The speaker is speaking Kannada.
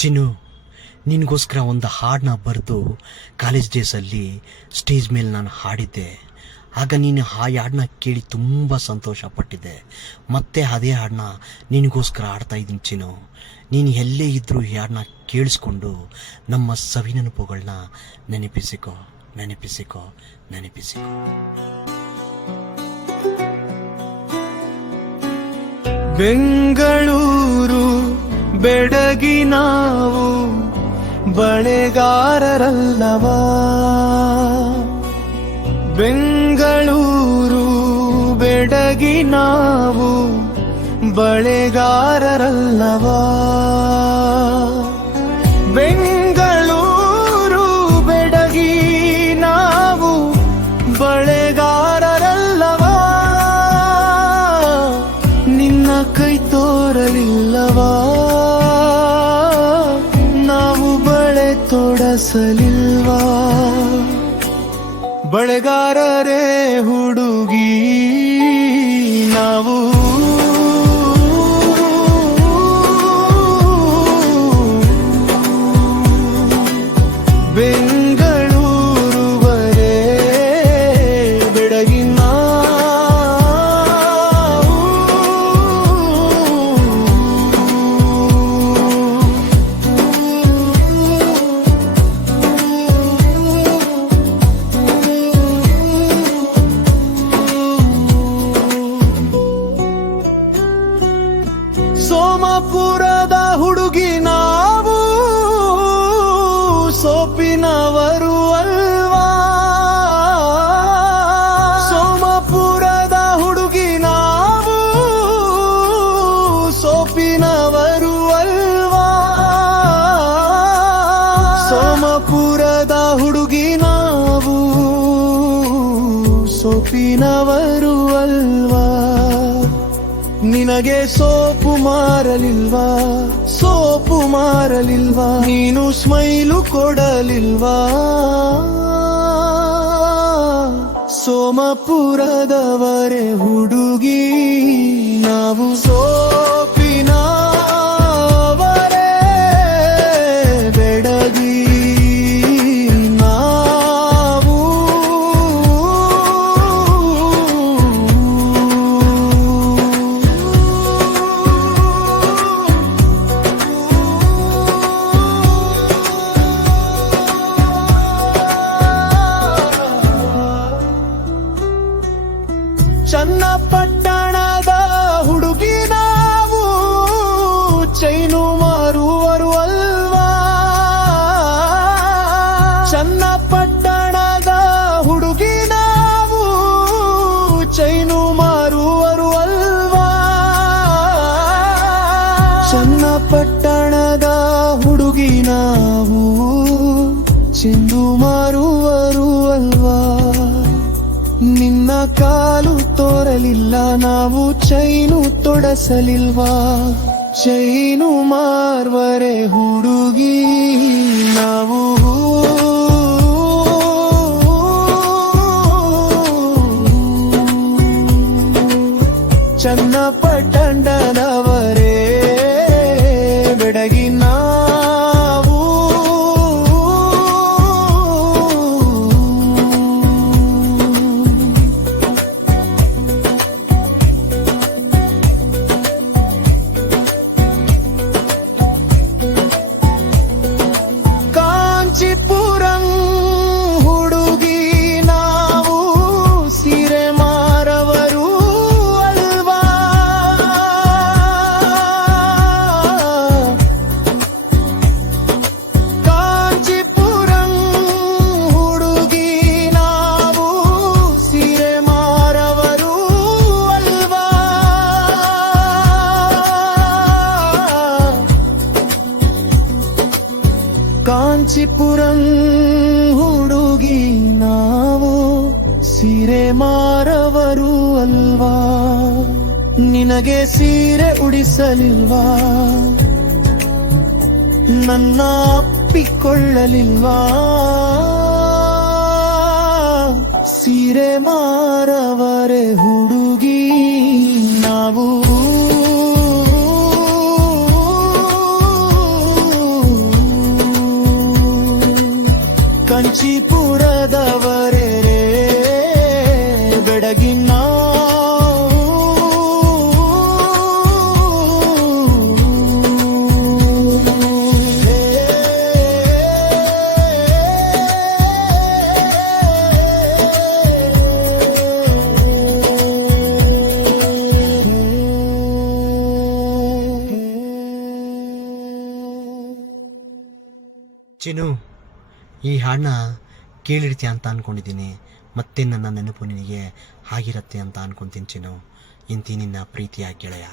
ಚಿನ್ನು, ನಿನಗೋಸ್ಕರ ಒಂದು ಹಾಡನ್ನ ಬರೆದು ಕಾಲೇಜ್ ಡೇಸಲ್ಲಿ ಸ್ಟೇಜ್ ಮೇಲೆ ನಾನು ಹಾಡಿದ್ದೆ. ಆಗ ನೀನು ಆ ಹಾಡನ್ನ ಕೇಳಿ ತುಂಬ ಸಂತೋಷ ಪಟ್ಟಿದ್ದೆ. ಮತ್ತೆ ಅದೇ ಹಾಡನ್ನ ನಿನಗೋಸ್ಕರ ಹಾಡ್ತಾ ಇದ್ದೀನಿ ಚಿನ್ನು. ನೀನು ಎಲ್ಲೇ ಇದ್ದರೂ ಈ ಹಾಡನ್ನ ಕೇಳಿಸ್ಕೊಂಡು ನಮ್ಮ ಸವಿ ನೆನಪುಗಳನ್ನ ನೆನಪಿಸಿಕೋ ನೆನಪಿಸಿಕೋ ನೆನಪಿಸಿಕೋ. ಬೆಂಗಳೂರು ಬೆಡಗಿ ನಾವು ಬಳೆಗಾರರಲ್ಲವಾ, ಬೆಂಗಳೂರು ಬೆಡಗಿ ನಾವು ಬಳೆಗಾರರಲ್ಲವಾ, ಬೆಂಗಳೂರು ಬೆಡಗಿ ನಾವು ಬಳೆಗಾರರಲ್ಲವಾ, ನಿನ್ನ ಕೈ ತೋರಲಿಲ್ಲವಾ, ನಾವು ಬಳೆ ತೊಡಸಲಿಲ್ವಾ, ಬಳೆಗಾರರೇ ಹುಡುಗಿ ನಾವು, ಬೆಂಗಳೂರುವರೇ ಬೆಡಗಿ ಸೋಮಪುರದ ಹುಡುಗಿ ನಾವು ಸೋಪಿನವರು ಅಲ್ವಾ, ಸೋಮಪುರದ ಹುಡುಗಿ ನಾವು ಸೋಪಿನವರು ಅಲ್ವಾ, ಸೋಮಪುರದ ಹುಡುಗಿ ನಾವು ಸೋಪಿನವರು ಅಲ್ವಾ, ನಿನಗೆ ಸೋಪು ಮಾರಲಿಲ್ವಾ, ಸೋಪು ಮಾರಲಿಲ್ವಾ, ನೀನು ಸ್ಮೈಲು ಕೊಡಲಿಲ್ವಾ, ಸೋಮಪುರದವರೇ ಹುಡುಗಿ ನಾವು ಸೋಪಿನವರೇ ಬೆಡಗಿ ನಾವು, ಚನ್ನಪಟ್ಟಣದ ಹುಡುಗಿ ನಾವು ಚೈನು ಮಾರುವರು ಅಲ್ವಾ, ಚನ್ನಪಟ್ಟಣದ ಹುಡುಗಿ ನಾವು ಚೈನು ಮಾರುವರು ಅಲ್ವಾ, ಚನ್ನಪಟ್ಟಣದ ಹುಡುಗಿ ನಾವು ಚೆಂಡು ಮಾರುವರು ಅಲ್ವಾ, ನಿನ್ನ ಕಾಲು ತೋರಲಿಲ್ಲ, ನಾವು ಚೈನು ತೊಡಸಲಿಲ್ವಾ, ಚೈನು ಮಾರ್ವರೆ ಹುಡುಗಿ ನಾವು, ಚನ್ನಪಟ್ಟಣದವರೇ ಬೆಡಗಿ ನಾವು, ಕಾಂಚೀಪುರಂ ಹುಡುಗಿ ನಾವು ಸೀರೆ ಮಾರವರು ಅಲ್ವಾ, ಕಾಂಚೀಪುರಂ ಹುಡುಗಿ ನಾವು ಸೀರೆ ಮಾರವರು ಅಲ್ವಾ, ಕಾಂಚೀಪುರಂ ಹುಡುಗಿ ನಾವು ಸೀರೆ ಮಾರವರು ಅಲ್ವಾ, ನಿನಗೆ ಸೀರೆ ಉಡಿಸಲಿಲ್ವಾ, ನನ್ನ ಅಪ್ಪಿಕೊಳ್ಳಲಿಲ್ವಾ, ಸೀರೆ ಮಾರವರೆ ಹುಡುಗಿ ನಾವು, ಕಂಚಿಪುರದವರೇ ಬೆಡಗಿನ ಚಿನ್ನು, ಈ ಹಾಡನ್ನ ಕೇಳಿರ್ತೀಯ ಅಂತ ಅಂದ್ಕೊಂಡಿದ್ದೀನಿ. ಮತ್ತೆ ನನ್ನ ನೆನಪು ನಿನಗೆ ಆಗಿರತ್ತೆ ಅಂತ ಅನ್ಕೊಂತೀನಿ ಚಿನ್ನು. ಇಂತಿ ನಿನ್ನ ಪ್ರೀತಿಯ ಗೆಳೆಯ.